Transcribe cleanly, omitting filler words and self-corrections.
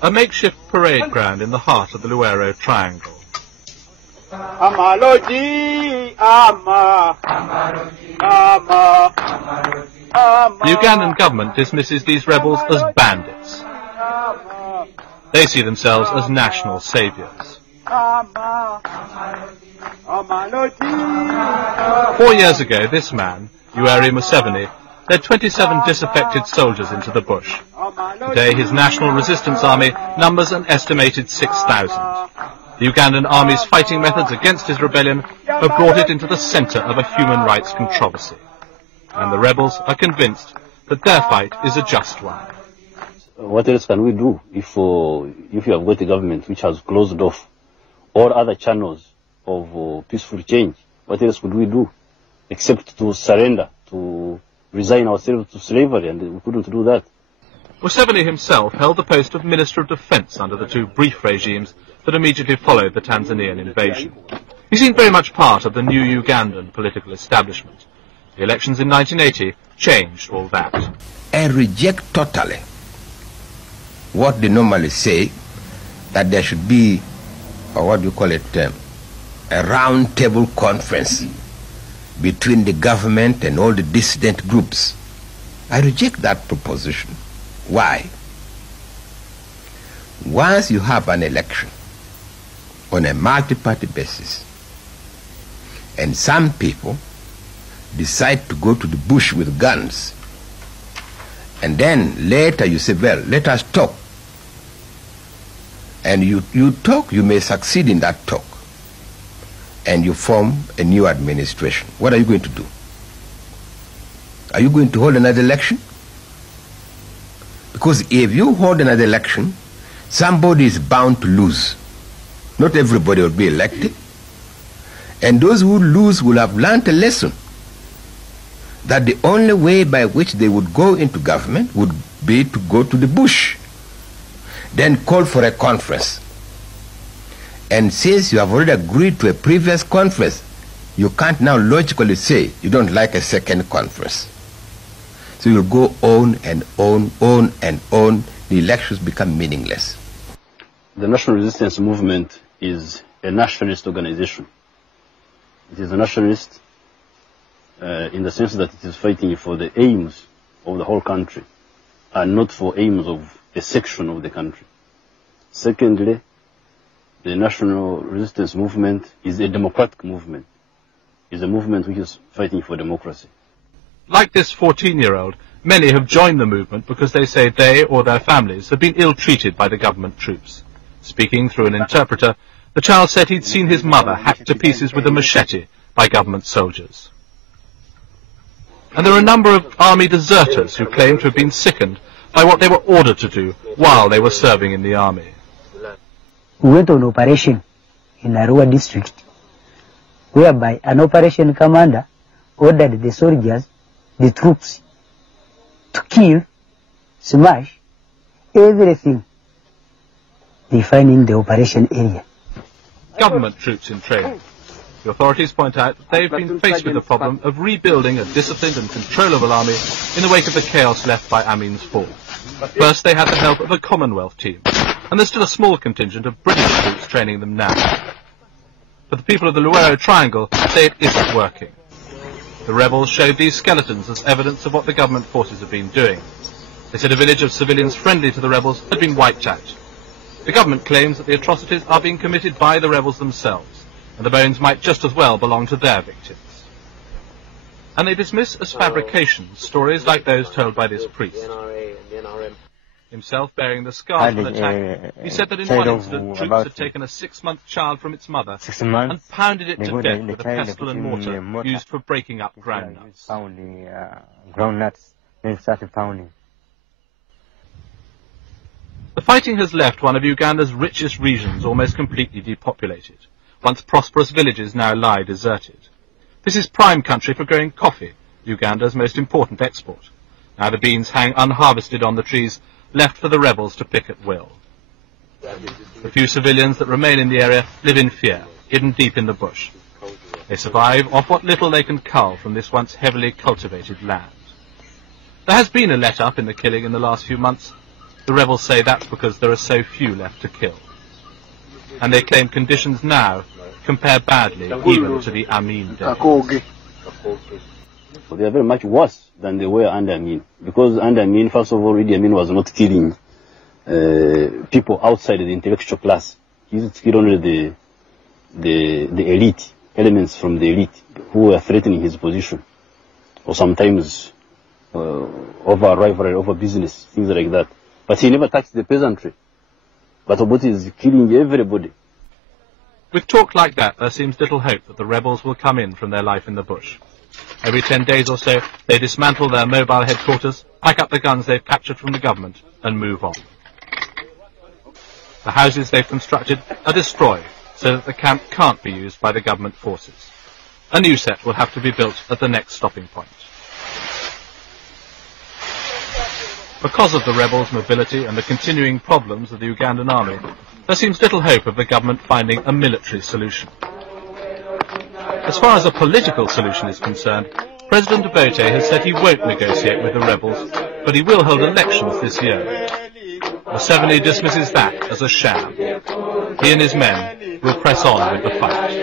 A makeshift parade ground in the heart of the Luero Triangle. The Ugandan government dismisses these rebels as bandits. They see themselves as national saviours. 4 years ago, this man, Yoweri Museveni, led 27 disaffected soldiers into the bush. Today, his national resistance army numbers an estimated 6,000. The Ugandan army's fighting methods against his rebellion have brought it into the centre of a human rights controversy. And the rebels are convinced that their fight is a just one. What else can we do if you have got a government which has closed off all other channels of peaceful change? What else could we do except to surrender, to resign ourselves to slavery, and we couldn't do that. Museveni himself held the post of Minister of Defence under the two brief regimes that immediately followed the Tanzanian invasion. He seemed very much part of the new Ugandan political establishment. The elections in 1980 changed all that. And reject totally what they normally say, that there should be, or what do you call it, a round table conference between the government and all the dissident groups. I reject that proposition. Why? Once you have an election on a multi-party basis, and some people decide to go to the bush with guns, and then later you say, well, let us talk. And you talk, you may succeed in that talk, and you form a new administration. What are you going to do? Are you going to hold another election? Because if you hold another election, somebody is bound to lose. Not everybody will be elected. And those who lose will have learned a lesson that the only way by which they would go into government would be to go to the bush, then call for a conference. And since you have already agreed to a previous conference, you can't now logically say you don't like a second conference. So you'll go on and on and on. The elections become meaningless. The National Resistance Movement is a nationalist organization. It is a nationalist in the sense that it is fighting for the aims of the whole country and not for aims of a section of the country. Secondly, the National Resistance Movement is a democratic movement. It is a movement which is fighting for democracy. Like this 14-year-old, many have joined the movement because they say they or their families have been ill-treated by the government troops. Speaking through an interpreter, the child said he'd seen his mother hacked to pieces with a machete by government soldiers. And there are a number of army deserters who claim to have been sickened by what they were ordered to do while they were serving in the army. We went on operation in Arua district, whereby an operation commander ordered the soldiers, the troops, to kill, smash everything they find in the operation area. Government troops in training. The authorities point out that they've been faced with the problem of rebuilding a disciplined and controllable army in the wake of the chaos left by Amin's fall. First they had the help of a Commonwealth team, and there's still a small contingent of British troops training them now. But the people of the Luero Triangle say it isn't working. The rebels showed these skeletons as evidence of what the government forces have been doing. They said a village of civilians friendly to the rebels had been wiped out. The government claims that the atrocities are being committed by the rebels themselves, and the bones might just as well belong to their victims. And they dismiss as fabrications stories like those told by this priest. Himself bearing the scars from the attack, he said that in one incident troops had taken a 6-month child from its mother and pounded it to death with a pestle and mortar used for breaking up groundnuts. The fighting has left one of Uganda's richest regions almost completely depopulated. Once prosperous villages now lie deserted. This is prime country for growing coffee, Uganda's most important export. Now the beans hang unharvested on the trees, left for the rebels to pick at will. The few civilians that remain in the area live in fear, hidden deep in the bush. They survive off what little they can cull from this once heavily cultivated land. There has been a let-up in the killing in the last few months. The rebels say that's because there are so few left to kill. And they claim conditions now compare badly even to the Amin days. They are very much worse than they were under Amin. Because under Amin, first of all, Idi Amin was not killing people outside the intellectual class. He used to kill only the elite, elements from the elite who were threatening his position. Or sometimes over rivalry, over business, things like that. But he never touched the peasantry. But Obote is killing everybody. With talk like that, there seems little hope that the rebels will come in from their life in the bush. Every 10 days or so, they dismantle their mobile headquarters, pack up the guns they've captured from the government, and move on. The houses they've constructed are destroyed, so that the camp can't be used by the government forces. A new set will have to be built at the next stopping point. Because of the rebels' mobility and the continuing problems of the Ugandan army, there seems little hope of the government finding a military solution. As far as a political solution is concerned, President Obote has said he won't negotiate with the rebels, but he will hold elections this year. Museveni dismisses that as a sham. He and his men will press on with the fight.